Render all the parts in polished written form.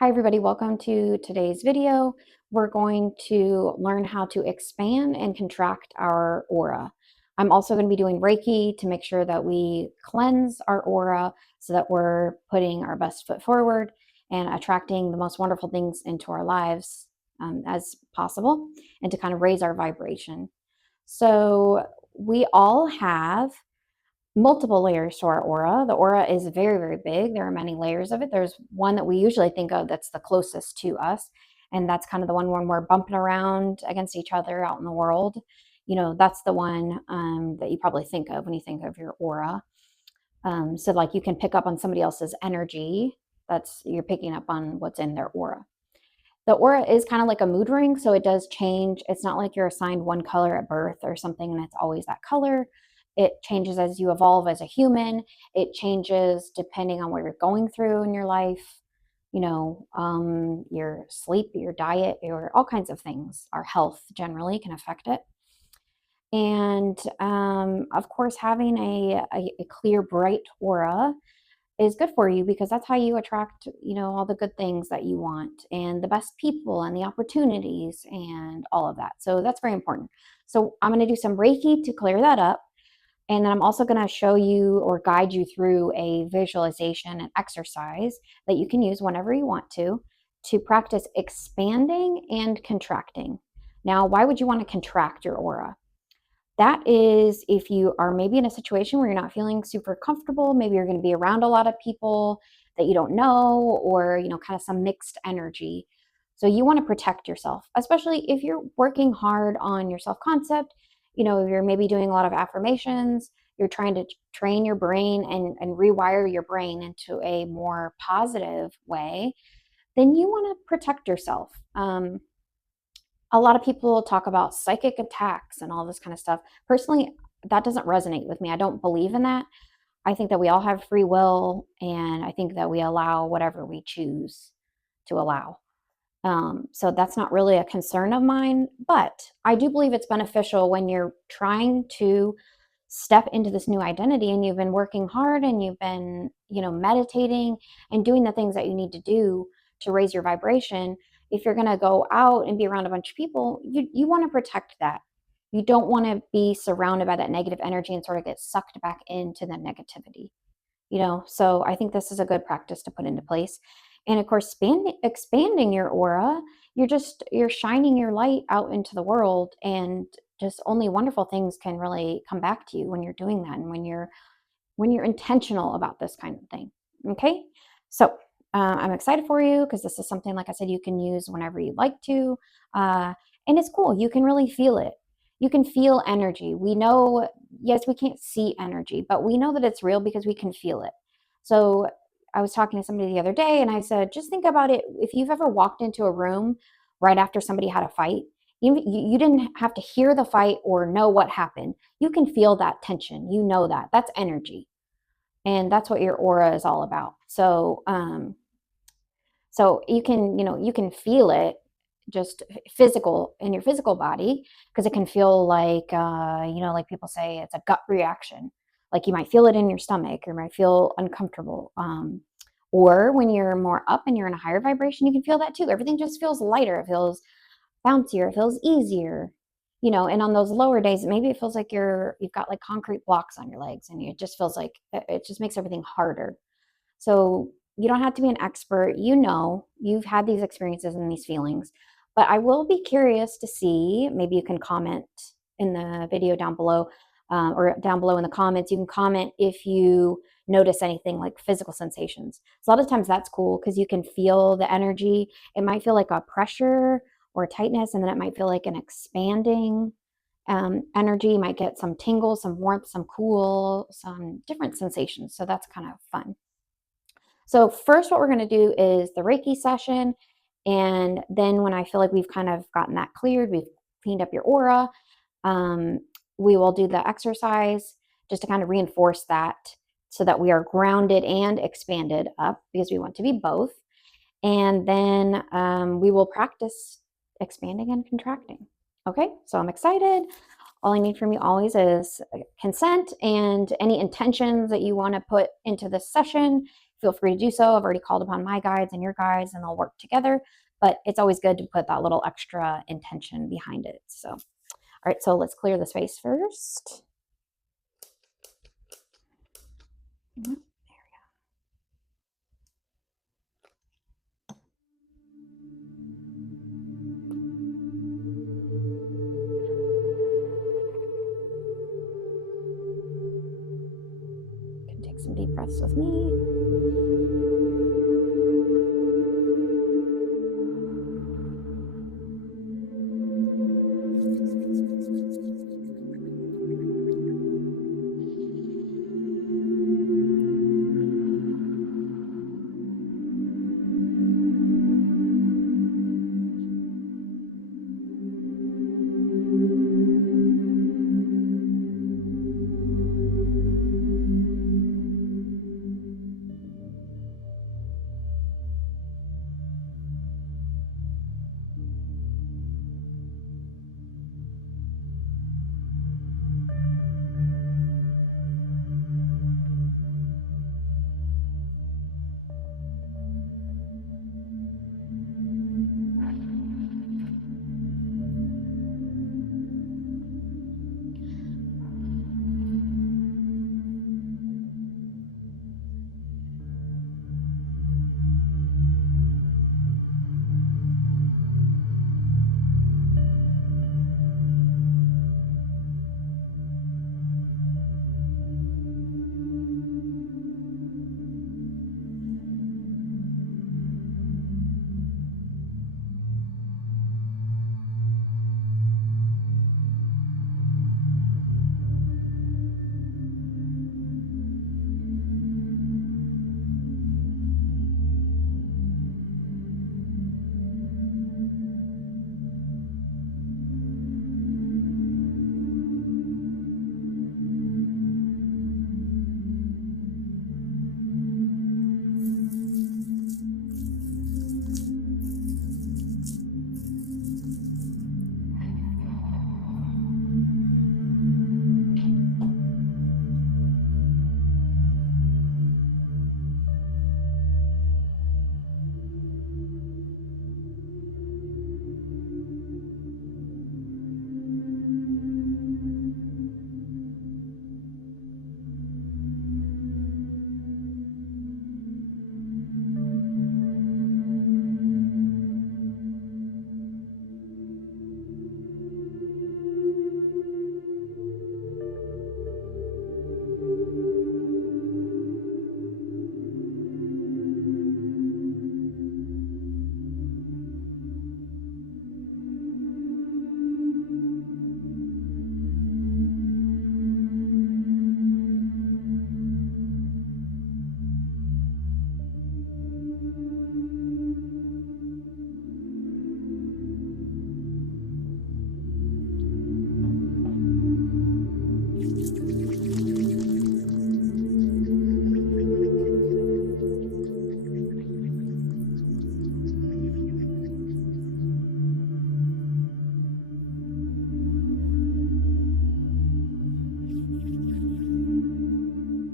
Hi everybody, welcome to today's video. We're going to learn how to expand and contract our aura. I'm also going to be doing Reiki to make sure that we cleanse our aura so that we're putting our best foot forward and attracting the most wonderful things into our lives as possible, and to kind of raise our vibration. So we all have multiple layers to our aura. The aura is very, very big. There are many layers of it. There's one that we usually think of that's the closest to us, and that's kind of the one when we're bumping around against each other out in the world. That's the one that you probably think of when you think of your aura. So, like, you can pick up on somebody else's energy. You're picking up on what's in their aura. The aura is kind of like a mood ring, so it does change. It's not like you're assigned one color at birth or something and it's always that color. It changes as you evolve as a human. It changes depending on what you're going through in your life, your sleep, your diet, your all kinds of things. Our health generally can affect it. And of course, having a clear, bright aura is good for you, because that's how you attract, all the good things that you want and the best people and the opportunities and all of that. So that's very important. So I'm going to do some Reiki to clear that up. And then I'm also going to show you or guide you through a visualization and exercise that you can use whenever you want to practice expanding and contracting. Now, why would you want to contract your aura? That is if you are maybe in a situation where you're not feeling super comfortable. Maybe you're going to be around a lot of people that you don't know, or, kind of some mixed energy. So you want to protect yourself, especially if you're working hard on your self concept. If you're maybe doing a lot of affirmations, you're trying to train your brain and rewire your brain into a more positive way, then you want to protect yourself. A lot of people talk about psychic attacks and all this kind of stuff. Personally, that doesn't resonate with me. I don't believe in that. I think that we all have free will, and I think that we allow whatever we choose to allow. So that's not really a concern of mine, but I do believe it's beneficial when you're trying to step into this new identity and you've been working hard and you've been, meditating and doing the things that you need to do to raise your vibration. If you're going to go out and be around a bunch of people, you want to protect that. You don't want to be surrounded by that negative energy and sort of get sucked back into the negativity. So I think this is a good practice to put into place. And of course, expanding your aura, you're shining your light out into the world, and just only wonderful things can really come back to you when you're doing that, and when you're intentional about this kind of thing. Okay, so I'm excited for you, because this is something, like I said, you can use whenever you'd like to, and it's cool. You can really feel it. You can feel energy. We know, yes, we can't see energy, but we know that it's real because we can feel it. So I was talking to somebody the other day, and I said, just think about it. If you've ever walked into a room right after somebody had a fight, you didn't have to hear the fight or know what happened. You can feel that tension. That's energy, and that's what your aura is all about. So you can feel it, just physical, in your physical body, because it can feel like, like people say, it's a gut reaction. Like you might feel it in your stomach, or you might feel uncomfortable. Or when you're more up and you're in a higher vibration, you can feel that too. Everything just feels lighter. It feels bouncier. It feels easier. And on those lower days, maybe it feels like you've got like concrete blocks on your legs, and it just feels like it just makes everything harder. So you don't have to be an expert. You've had these experiences and these feelings, but I will be curious to see. Maybe you can comment in the video down below, or down below in the comments. You can comment if you notice anything like physical sensations. So a lot of times that's cool, because you can feel the energy. It might feel like a pressure or a tightness, and then it might feel like an expanding energy. You might get some tingles, some warmth, some cool, some different sensations. So that's kind of fun. So first, what we're going to do is the Reiki session. And then when I feel like we've kind of gotten that cleared, we've cleaned up your aura, um, we will do the exercise just to kind of reinforce that, so that we are grounded and expanded up, because we want to be both. And then we will practice expanding and contracting. Okay, so I'm excited. All I need from you always is consent and any intentions that you want to put into this session. feel free to do so. I've already called upon my guides and your guides, and they'll work together. But it's always good to put that little extra intention behind it. So, all right, so let's clear the space first. There we go. You can take some deep breaths with me.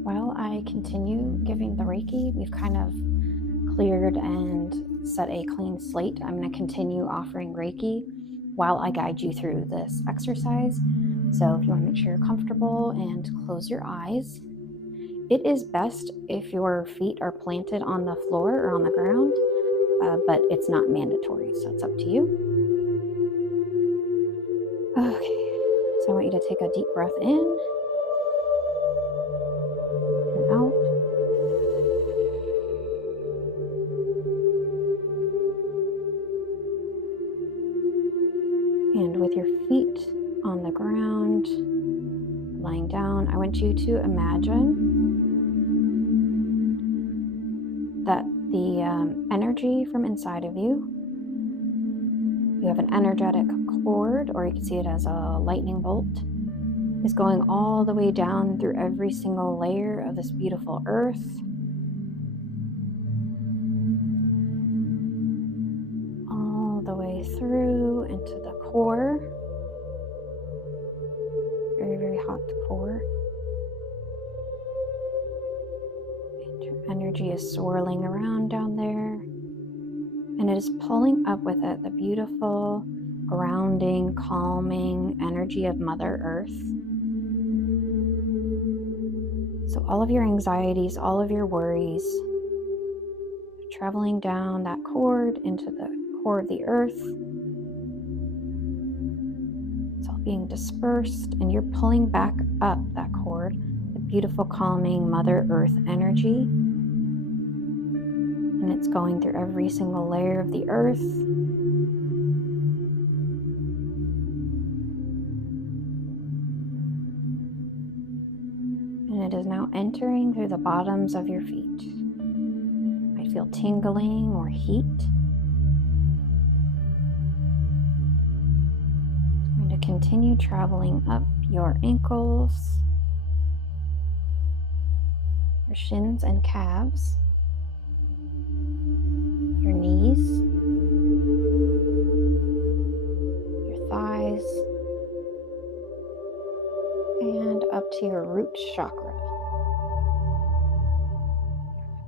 While I continue giving the Reiki, we've kind of cleared and set a clean slate. I'm going to continue offering Reiki while I guide you through this exercise. So if you want to make sure you're comfortable and close your eyes, it is best if your feet are planted on the floor or on the ground, but it's not mandatory, so it's up to you. Okay, so I want you to take a deep breath in and out. And with your feet on the ground, lying down, I want you to imagine that the energy from inside of you have an energetic cord, or you can see it as a lightning bolt, is going all the way down through every single layer of this beautiful earth. All the way through into the core. Very, very hot core. And your energy energy is swirling around down there, and it is pulling up with it the beautiful, grounding, calming energy of Mother Earth. So all of your anxieties, all of your worries, traveling down that cord into the core of the earth. It's all being dispersed, and you're pulling back up that cord, the beautiful, calming Mother Earth energy. And it's going through every single layer of the earth. And it is now entering through the bottoms of your feet. You might feel tingling or heat. It's going to continue traveling up your ankles, your shins and calves, your knees, your thighs, and up to your root chakra.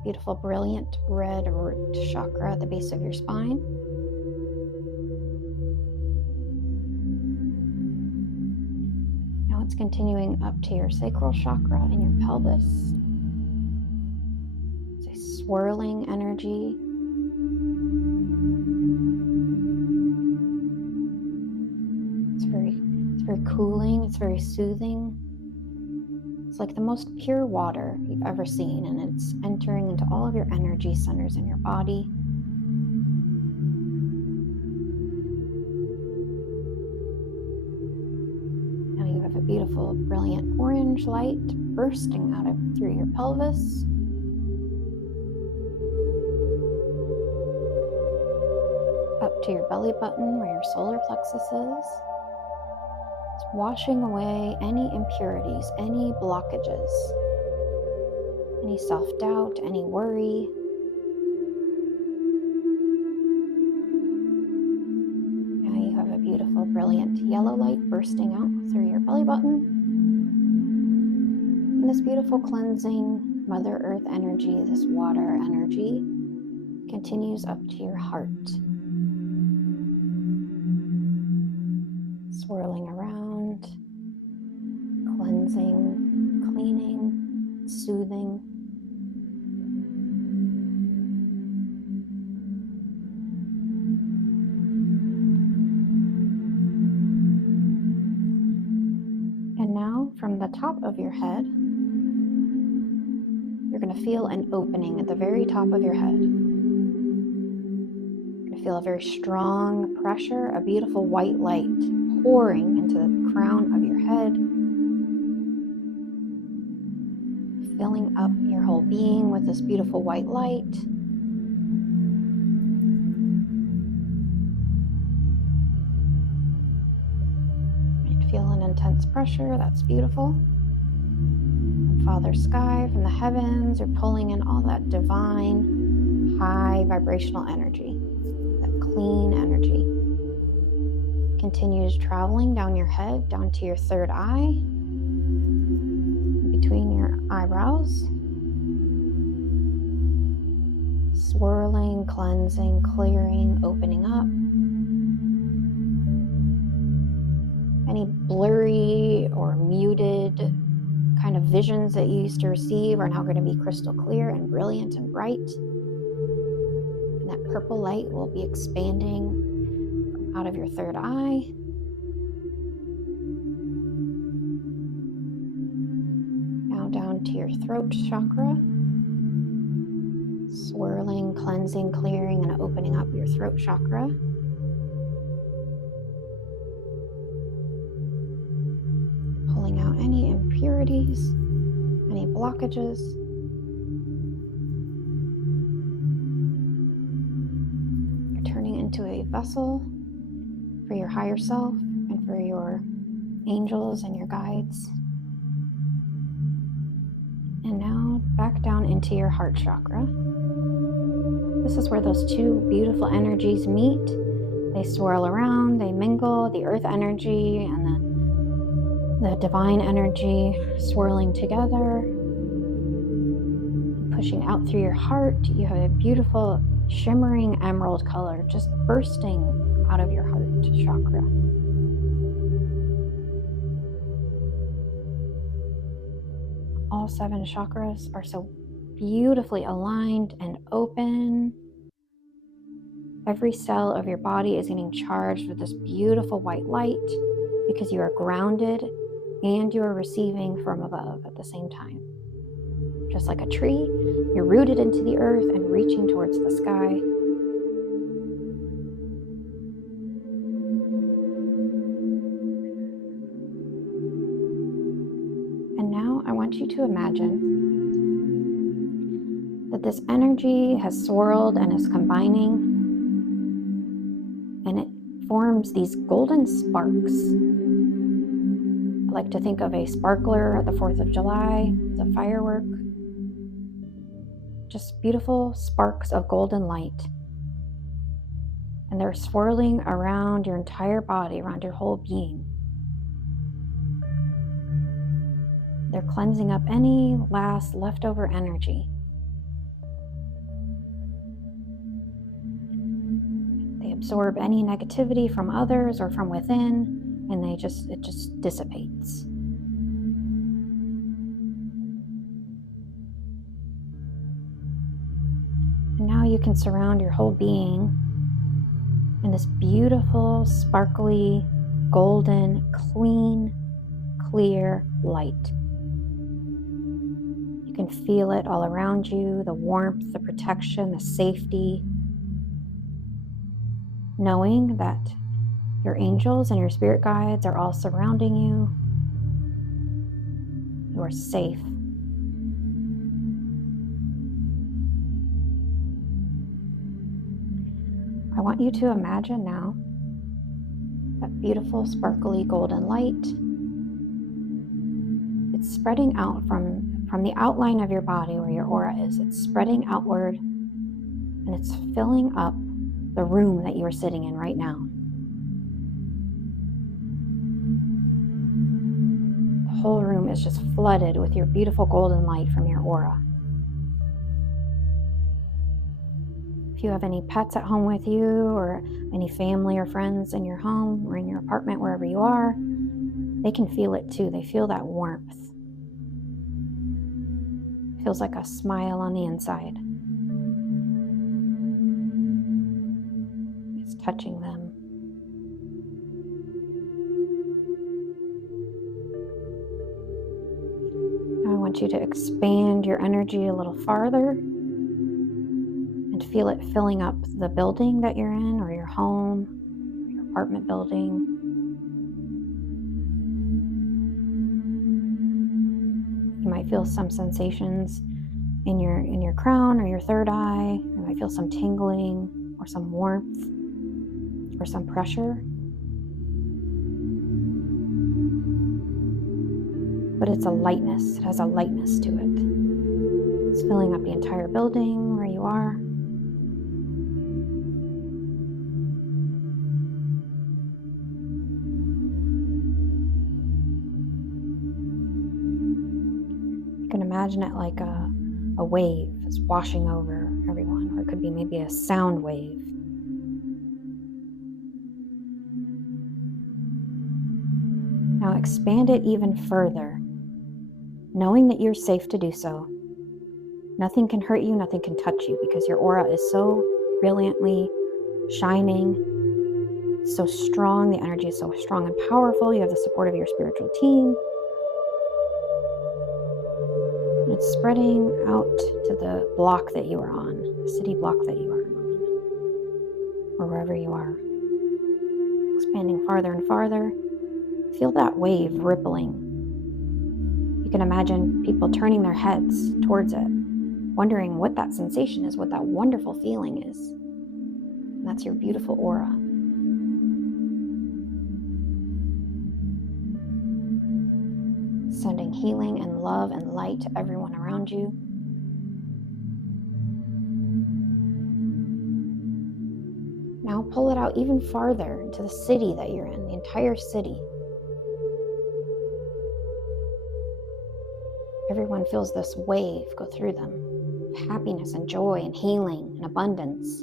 Beautiful, brilliant red root chakra at the base of your spine. Now it's continuing up to your sacral chakra and your pelvis. It's a swirling energy. It's very cooling, it's very soothing. It's like the most pure water you've ever seen, and it's entering into all of your energy centers in your body. Now you have a beautiful, brilliant orange light bursting out of through your pelvis. Up to your belly button where your solar plexus is. It's washing away any impurities, any blockages, any self-doubt, any worry. Now you have a beautiful, brilliant yellow light bursting out through your belly button. And this beautiful cleansing Mother Earth energy, this water energy, continues up to your heart. Swirling around, cleansing, cleaning, soothing. And now from the top of your head, you're going to feel an opening at the very top of your head. You're going to feel a very strong pressure, a beautiful white light pouring into the crown of your head, filling up your whole being with this beautiful white light. You might feel an intense pressure. That's beautiful. From Father Sky, from the heavens, you're pulling in all that divine, high vibrational energy, that clean energy. Continues traveling down your head, down to your third eye, between your eyebrows, swirling, cleansing, clearing, opening up. Any blurry or muted kind of visions that you used to receive are now going to be crystal clear and brilliant and bright. And that purple light will be expanding out of your third eye. Now down to your throat chakra. Swirling, cleansing, clearing, and opening up your throat chakra. Pulling out any impurities, any blockages. You're turning into a vessel for your higher self and for your angels and your guides. And now back down into your heart chakra. This is where those two beautiful energies meet. They swirl around, they mingle, the earth energy and the divine energy swirling together, pushing out through your heart, you have a beautiful shimmering emerald color just bursting out of your heart chakra. All 7 chakras are so beautifully aligned and open. Every cell of your body is getting charged with this beautiful white light because you are grounded and you are receiving from above at the same time. Just like a tree, you're rooted into the earth and reaching towards the sky. And now I want you to imagine that this energy has swirled and is combining, and it forms these golden sparks. I like to think of a sparkler at the 4th of July as a firework. Just beautiful sparks of golden light. And they're swirling around your entire body, around your whole being. They're cleansing up any last leftover energy. They absorb any negativity from others or from within, and it just dissipates. And now you can surround your whole being in this beautiful, sparkly, golden, clean, clear light. You can feel it all around you, the warmth, the protection, the safety, knowing that your angels and your spirit guides are all surrounding you. You are safe. I want you to imagine now that beautiful, sparkly, golden light. It's spreading out from the outline of your body where your aura is. It's spreading outward, and it's filling up the room that you are sitting in right now. The whole room is just flooded with your beautiful golden light from your aura. If you have any pets at home with you, or any family or friends in your home or in your apartment, wherever you are, they can feel it too. They feel that warmth. It feels like a smile on the inside. It's touching them. Now I want you to expand your energy a little farther and feel it filling up the building that you're in, or your home, or your apartment building. You might feel some sensations in your crown or your third eye. You might feel some tingling or some warmth or some pressure. But it's a lightness. It has a lightness to it. It's filling up the entire building where you are. You can imagine it like a wave is washing over everyone, or it could be maybe a sound wave. Now expand it even further, knowing that you're safe to do so. Nothing can hurt you, nothing can touch you, because your aura is so brilliantly shining, so strong. The energy is so strong and powerful. You have the support of your spiritual team. And it's spreading out to the block that you are on, the city block that you are on, or wherever you are. Expanding farther and farther. Feel that wave rippling. You can imagine people turning their heads towards it, wondering what that sensation is, what that wonderful feeling is. And that's your beautiful aura. Sending healing and love and light to everyone around you. Now pull it out even farther into the city that you're in, the entire city. Everyone feels this wave go through them. of happiness and joy and healing and abundance.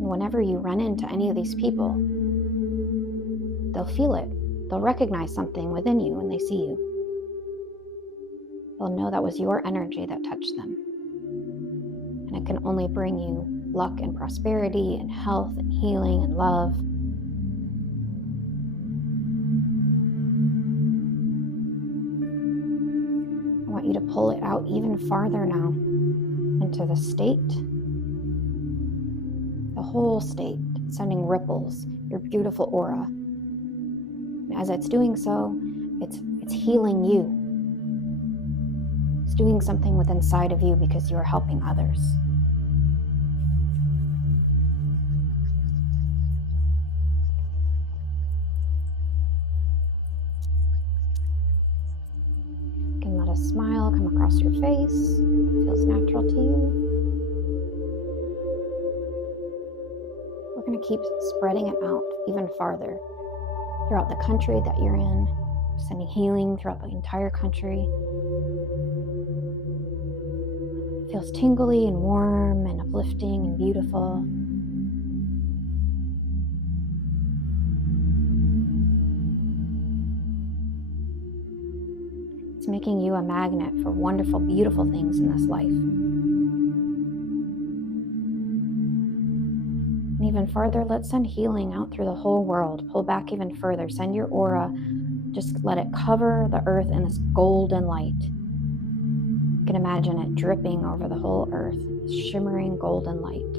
And whenever you run into any of these people, they'll feel it. They'll recognize something within you when they see you. They'll know that was your energy that touched them. And it can only bring you luck and prosperity and health and healing and love. I want you to pull it out even farther now into the state, the whole state, sending ripples, your beautiful aura. And as it's doing so, it's healing you. It's doing something within inside of you because you are helping others. You can let a smile come across your face. It feels natural to you. We're going to keep spreading it out even farther throughout the country that you're in, sending healing throughout the entire country. It feels tingly and warm and uplifting and beautiful. It's making you a magnet for wonderful, beautiful things in this life. And even farther, let's send healing out through the whole world. Pull back even further. Send your aura. Just let it cover the earth in this golden light. You can imagine it dripping over the whole earth, this shimmering golden light.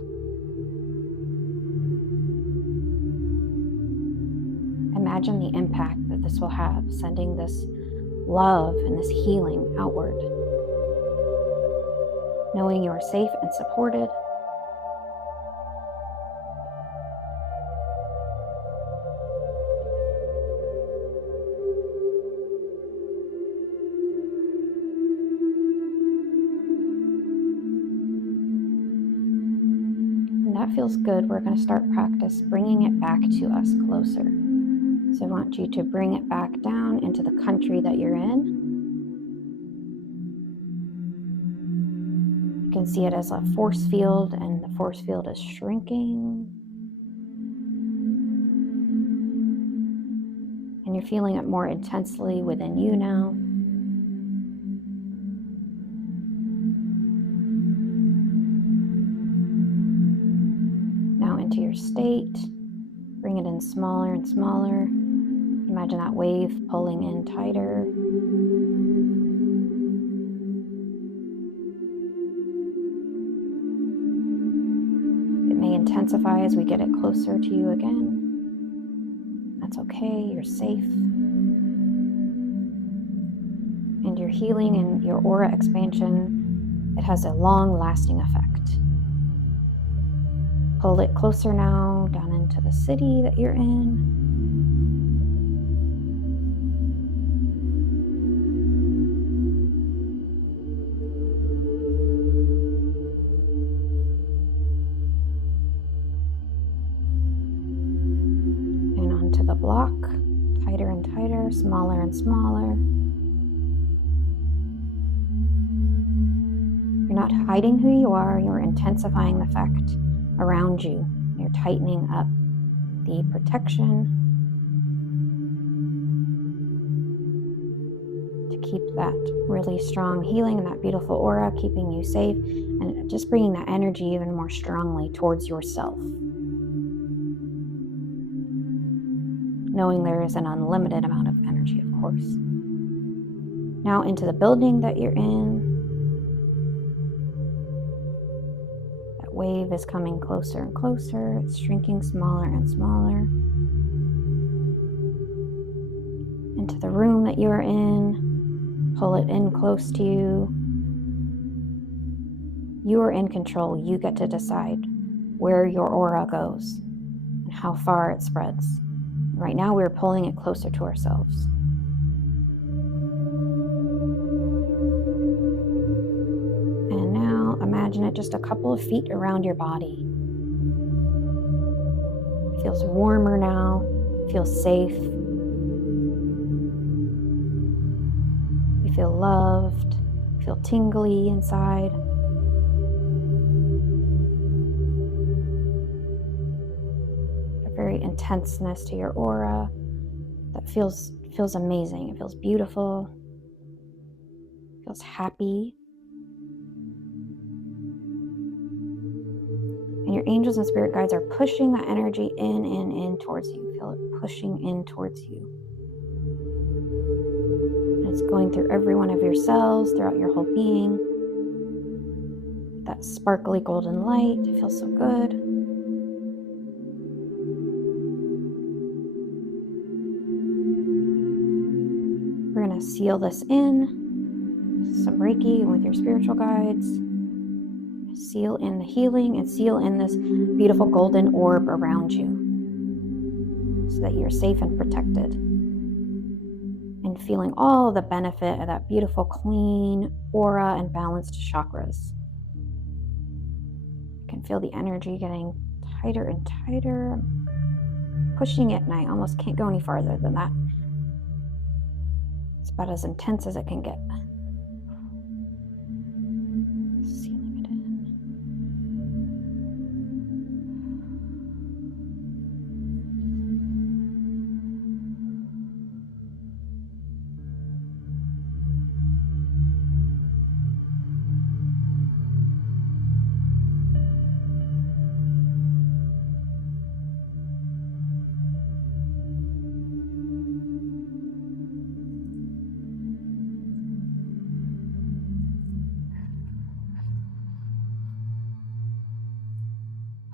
Imagine the impact that this will have, sending this love and this healing outward. Knowing you are safe and supported. And that feels good. We're going to start practice bringing it back to us closer. So I want you to bring it back down into the country that you're in. You can see it as a force field, and the force field is shrinking. And you're feeling it more intensely within you now. Now into your state. Bring it in smaller and smaller. Imagine that wave pulling in tighter. It may intensify as we get it closer to you again. That's okay, you're safe. And your healing and your aura expansion, it has a long-lasting effect. Pull it closer now, down into the city that you're in. And onto the block, tighter and tighter, smaller and smaller. You're not hiding who you are, you're intensifying the effect around you. You're tightening up the protection to keep that really strong healing and that beautiful aura, keeping you safe, and just bringing that energy even more strongly towards yourself. Knowing there is an unlimited amount of energy, of course. Now into the building that you're in. Wave is coming closer and closer. It's shrinking smaller and smaller. Into the room that you're in. Pull it in close to you. You are in control. You get to decide where your aura goes and how far it spreads. Right now we're pulling it closer to ourselves. And now imagine it just a couple of feet around your body. It feels warmer now, it feels safe. You feel loved, you feel tingly inside. A very intenseness to your aura that feels amazing. It feels beautiful, feels happy. And your angels and spirit guides are pushing that energy in towards you. Feel it pushing in towards you. And it's going through every one of your cells, throughout your whole being. That sparkly golden light, it feels so good. We're going to seal this in, some Reiki and with your spiritual guides. Seal in the healing and seal in this beautiful golden orb around you so that you're safe and protected. And feeling all the benefit of that beautiful, clean aura and balanced chakras. You can feel the energy getting tighter and tighter. I'm pushing it, and I almost can't go any farther than that. It's about as intense as it can get. Sealing it in.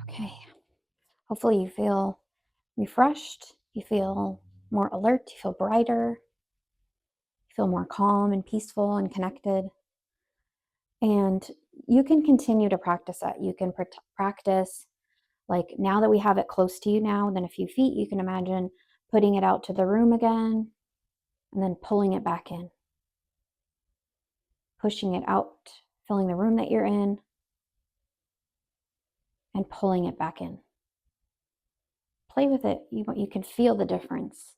Okay. Hopefully you feel refreshed, you feel more alert, you feel brighter, you feel more calm and peaceful and connected. And you can continue to practice that. You can practice, like now that we have it close to you now, within a few feet, you can imagine putting it out to the room again and then pulling it back in. Pushing it out, filling the room that you're in, and pulling it back in. Play with it. You can feel the difference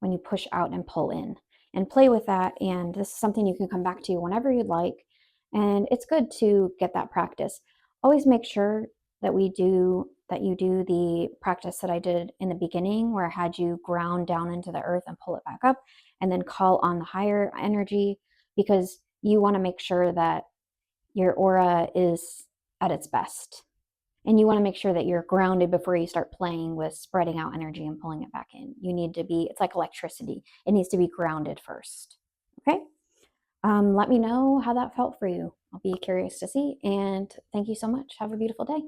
when you push out and pull in. And play with that. And this is something you can come back to whenever you'd like. And it's good to get that practice. Always make sure that you do the practice that I did in the beginning, where I had you ground down into the earth and pull it back up, and then call on the higher energy, because you want to make sure that your aura is at its best. And you want to make sure that you're grounded before you start playing with spreading out energy and pulling it back in. You need to be, it's like electricity. It needs to be grounded first. Okay? Let me know how that felt for you. I'll be curious to see. And thank you so much. Have a beautiful day.